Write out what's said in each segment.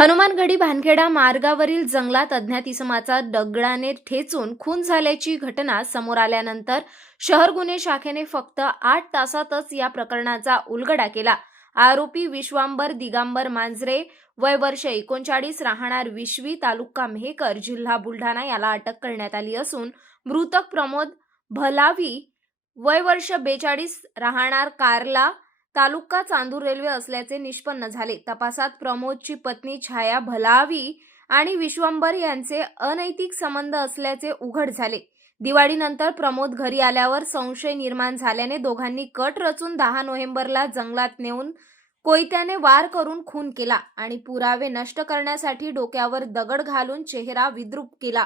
हनुमानगडी भानखेडा मार्गावरील जंगलात अज्ञात इसमाचा दगडाने ठेचून खून झाल्याची घटना समोर आल्यानंतर शहर गुन्हे शाखेने फक्त आठ तासातच या प्रकरणाचा उलगडा केला. आरोपी विश्वांबर दिगांबर मांजरे वय वर्ष एकोणचाळीस राहणार विश्वी तालुका मेहकर जिल्हा बुलढाणा याला अटक करण्यात आली असून मृतक प्रमोद भलावी वय वर्ष बेचाळीस राहणार कारला तालुका चांदूर रेल्वे असल्याचे निष्पन्न झाले. तपासात प्रमोदची पत्नी छाया भलावी आणि विश्वंभर यांचे अनैतिक संबंध असल्याचे उघड झाले. दिवाळीनंतर प्रमोद घरी आल्यावर संशय निर्माण झाल्याने दोघांनी कट रचून दहा नोव्हेंबरला जंगलात नेऊन कोयत्याने वार करून खून केला आणि पुरावे नष्ट करण्यासाठी डोक्यावर दगड घालून चेहरा विद्रूप केला.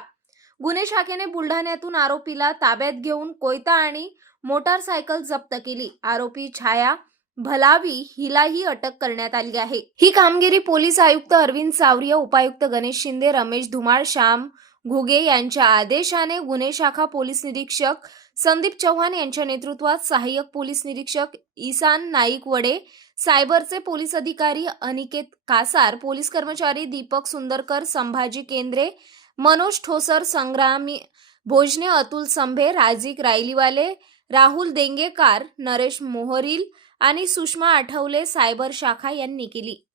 गुन्हे शाखेने बुलढाण्यातून आरोपीला ताब्यात घेऊन कोयता आणि मोटारसायकल जप्त केली. आरोपी छाया भलावी हिलाही अटक करण्यात आली आहे. ही कामगिरी पोलीस आयुक्त अरविंद सावरिया उपायुक्त गणेश शिंदे रमेश धुमाळ श्याम घुगे यांच्या आदेशाने गुन्हे शाखा पोलीस निरीक्षक संदीप चव्हाण यांच्या नेतृत्वात सहाय्यक पोलीस निरीक्षक ईसान नाईक वडे सायबरचे पोलीस अधिकारी अनिकेत कासार पोलीस कर्मचारी दीपक सुंदरकर संभाजी केंद्रे मनोज ठोसर संग्रामी भोजने अतुल संभे राजिक रायलीवाले राहुल देंगेकार नरेश मोहरील आणि सुषमा आठवले सायबर शाखा यांनी केली.